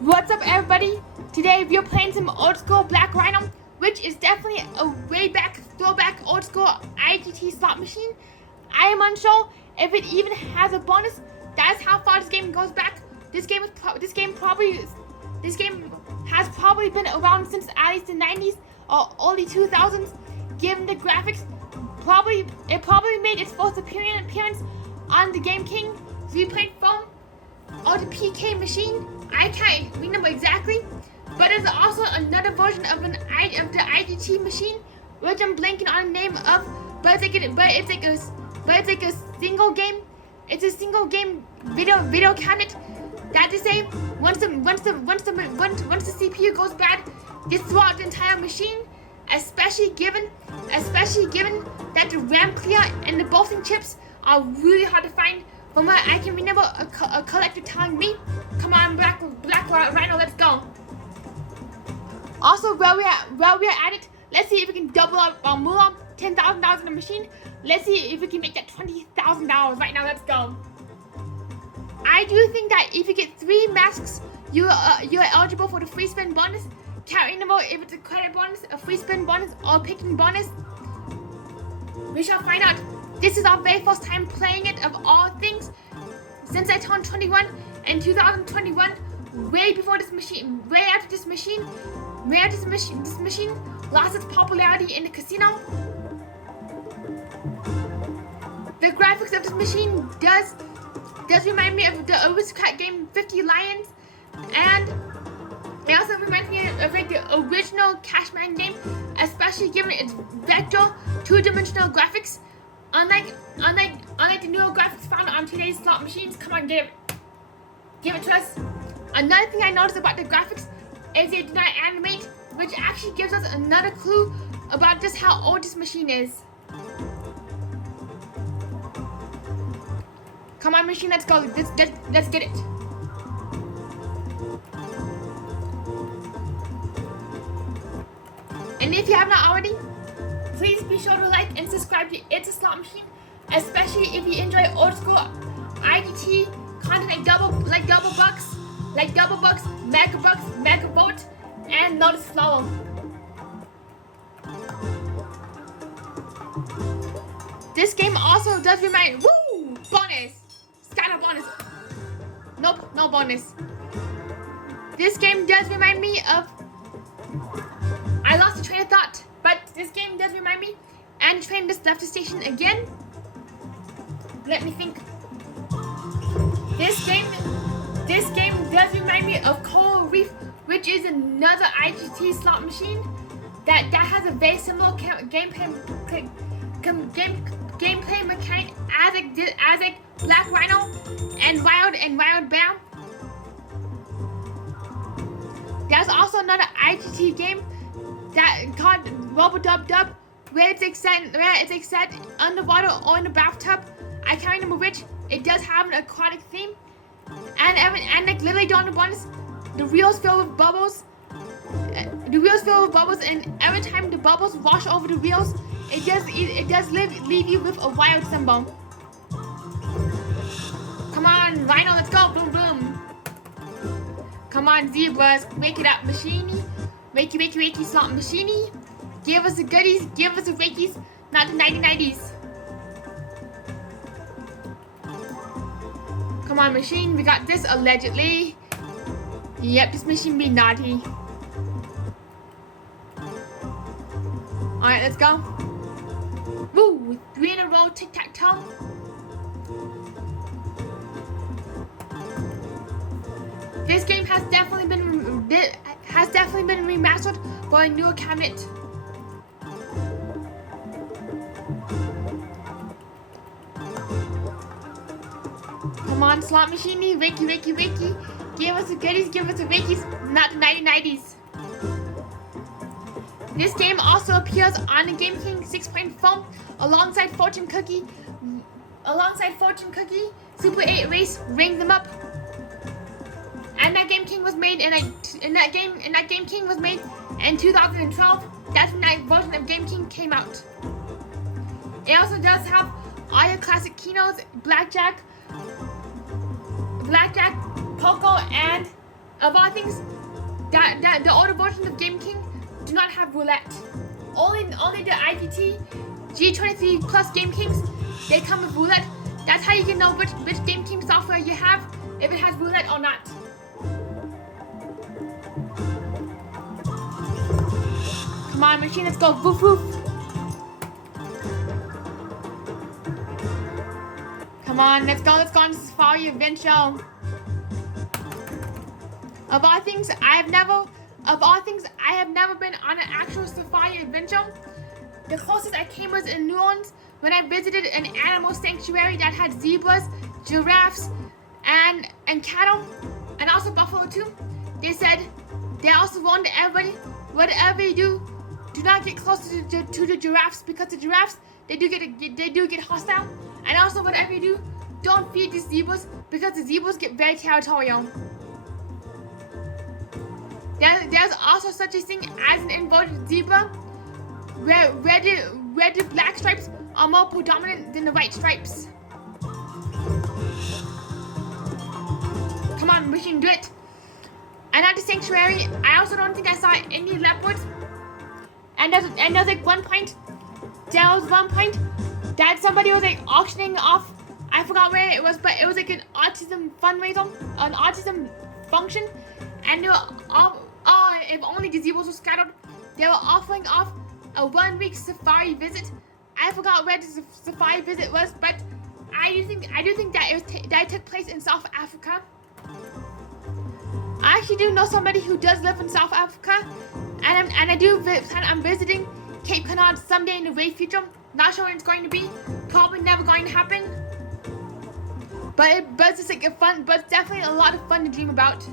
What's up, everybody? Today we're playing some old school Black Rhino, which is definitely a way back, throwback old school IGT slot machine. I am unsure if it even has a bonus. That's how far this game goes back. This game has probably been around since at least the 90s or early 2000s. Given the graphics, it probably made its first appearance on the Game King 3.0 or the PK machine. I can't remember exactly, but there's also another version of the IGT machine, which I'm blanking on the name of. But it's like a single game. It's a single game video cabinet. That to say, once the CPU goes bad, just throw out the entire machine. Especially given that the RAM clear and the bolting chips are really hard to find. From what I can remember, a collector telling me, "Come on, Black Rhino, let's go." Also, while we're at it, let's see if we can double up our moolah, $10,000 in the machine. Let's see if we can make that $20,000 right now. Let's go. I do think that if you get 3 masks, you're eligible for the free spin bonus. Can't remember if it's a credit bonus, a free spin bonus, or a picking bonus. We shall find out. This is our very first time playing it of all things. Since I turned 21 in 2021, way before this machine, this machine lost its popularity in the casino. The graphics of this machine does remind me of the Aristocrat game 50 Lions, and it also reminds me of like the original Cashman game, especially given its vector 2-dimensional graphics. Unlike the newer graphics found on today's slot machines. Come on, give it to us. Another thing I noticed about the graphics is they do not animate, which actually gives us another clue about just how old this machine is. Come on, machine, let's go. Let's get it. And if you have not already, please be sure to like and subscribe to It's a Slot Machine, especially if you enjoy old school IGT content like double bucks, mega vote, and Lotus Flower. This game also does remind bonus. Scanner bonus. Nope, no bonus. This game does remind me of. I lost the train of thought, but this game does remind me, and the train just left the station again. Let me think. This game does remind me of Coral Reef, which is another IGT slot machine that has a very similar gameplay mechanic as a Black Rhino and Wild Bear. There's also another IGT game that called Robo-Dub-Dub, where it's set underwater or in a bathtub. I can't remember which. It does have an aquatic theme, and like literally during the bonus, the wheels fill with bubbles. And every time the bubbles wash over the wheels, it does leave you with a wild symbol. Come on, Rhino, let's go! Boom, boom. Come on, zebras, wake it up, machiney. Wakey, slot machiney. Give us the goodies, give us the wakies, not the 90s. Come on, machine, we got this allegedly. Yep, this machine be naughty. Alright, let's go. Woo, 3 in a row, tic-tac-toe. This game has definitely been remastered for a newer cabinet. Come on, slot machine, wakey. Give us the goodies, give us the wakies, not the 90s. This game also appears on the Game King 6.4 alongside Fortune Cookie, Super 8 Race, Ring Them Up. And that Game King was made in 2012. That's when that version of Game King came out. It also does have all your classic Kenos, Blackjack, Poco, and of all things, that the older versions of Game King do not have roulette. Only the IGT G23 Plus Game Kings, they come with roulette. That's how you can know which Game King software you have, if it has roulette or not. Come on, machine, let's go. Woof woof. Come on, let's go on this Safari event show. Of all things, I have never been on an actual safari adventure. The closest I came was in New Orleans when I visited an animal sanctuary that had zebras, giraffes, and cattle, and also buffalo too. They also warned everybody, whatever you do not get close to the giraffes, because the giraffes they do get hostile. And also, whatever you do, don't feed the zebras, because the zebras get very territorial. There's also such a thing as an inverted zebra, where the black stripes are more predominant than the white stripes. Come on, we can do it. And at the sanctuary, I also don't think I saw any leopards. And there's like one point that somebody was like auctioning off. I forgot where it was, but it was like an autism fundraiser, an autism function, and they were all, if only the zebras were scattered, they were offering off a 1-week safari visit. I forgot where the safari visit was, but I do think that it took place in South Africa. I actually do know somebody who does live in South Africa, and I do plan on visiting Cape Canaveral someday in the very future. Not sure when it's going to be. Probably never going to happen. But it's like but it's definitely a lot of fun to dream about,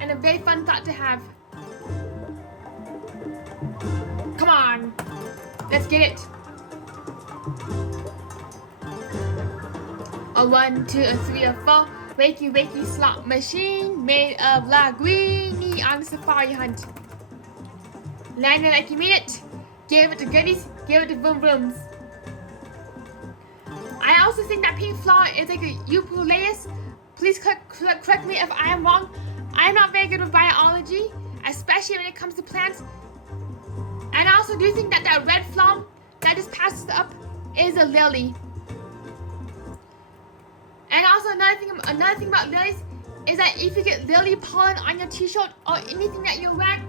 and a very fun thought to have. Come on, let's get it. A 1, 2, a 3, a 4. Wakey slot machine made of La Greenie on the safari hunt. Landed like you mean it. Give it the goodies. Give it the boom booms. I also think that pink flower is like a eupuleus. Please correct me if I am wrong. I am not very good with biology, especially when it comes to plants. And I also do think that red flower that just passes up is a lily. And also another thing about lilies is that if you get lily pollen on your t-shirt or anything that you're wearing,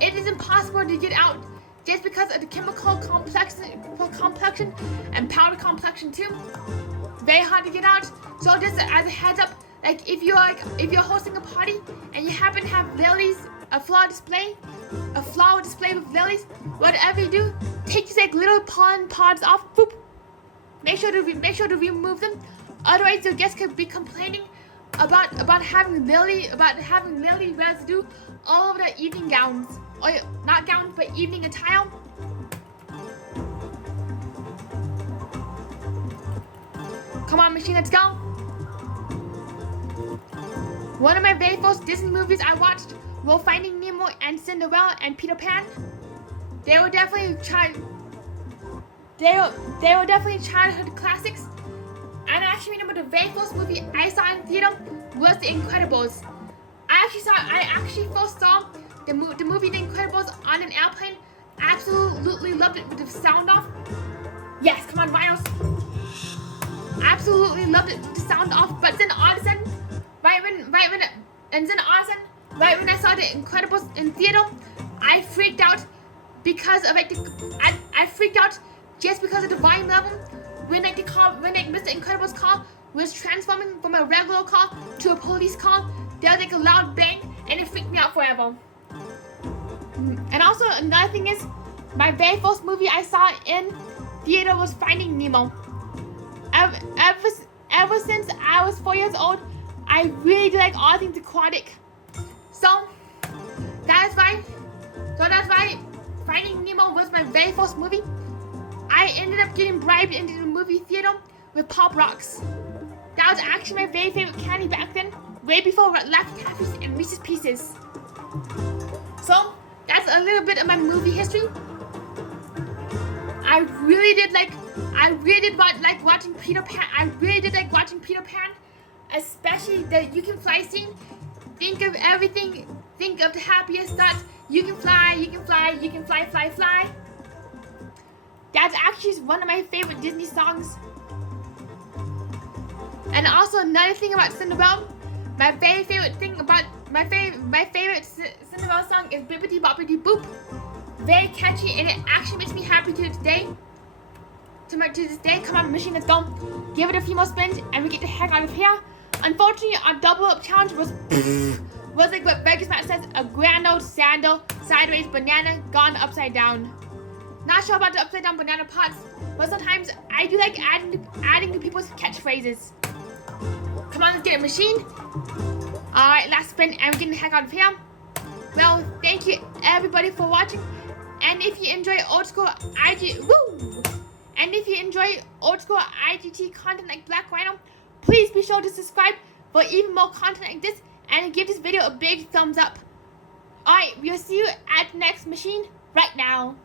it is impossible to get out just because of the chemical complexion and powder complexion too. Very hard to get out. So just as a heads up, like if you're hosting a party and you happen to have lilies, a flower display with lilies, whatever you do, take these like little pollen pods off. Boop. Make sure to remove them. Otherwise, your guests could be complaining about having lily residue all over their evening gowns, or not gowns, but evening attire. Come on, machine, let's go. One of my very first Disney movies I watched were Finding Nemo and Cinderella and Peter Pan. They were definitely childhood classics. And I actually remember the very first movie I saw in theater was The Incredibles. I actually first saw the movie The Incredibles on an airplane. Absolutely loved it with the sound off. Yes, come on, rhinos. Absolutely loved it with the sound off. But then all of a sudden, right when I saw The Incredibles in theater, I freaked out because of I freaked out just because of the volume level. When Mr. Incredible's car was transforming from a regular car to a police car, there was like a loud bang, and it freaked me out forever. And also another thing is, my very first movie I saw in theater was Finding Nemo. Ever since I was 4 years old, I really do like all things aquatic. So that's why Finding Nemo was my very first movie. I ended up getting bribed into the movie theater with Pop Rocks. That was actually my very favorite candy back then, way before Laffy Taffies and Reese's Pieces. So that's a little bit of my movie history. I really did like watching Peter Pan. I really did like watching Peter Pan, especially the You Can Fly scene. Think of everything. Think of the happiest thoughts. You can fly, you can fly, you can fly, fly, fly. That's actually one of my favorite Disney songs. And also another thing about Cinderella, my favorite Cinderella song is Bippity Boppity Boop. Very catchy, and it actually makes me happy to today. To this day, come on, machine, let's go. Give it a few more spins, and we get the heck out of here. Unfortunately, our double up challenge was like what Vegas Matt says, a grand old Sando, sideways banana, gone upside down. Not sure about the upside down banana parts, but sometimes I do like adding to people's catchphrases. Come on, let's get a machine. Alright, last spin, and we're getting the heck out of here. Well, thank you everybody for watching. And if you enjoy old school IGT content like Black Rhino, please be sure to subscribe for even more content like this and give this video a big thumbs up. Alright, we'll see you at the next machine right now.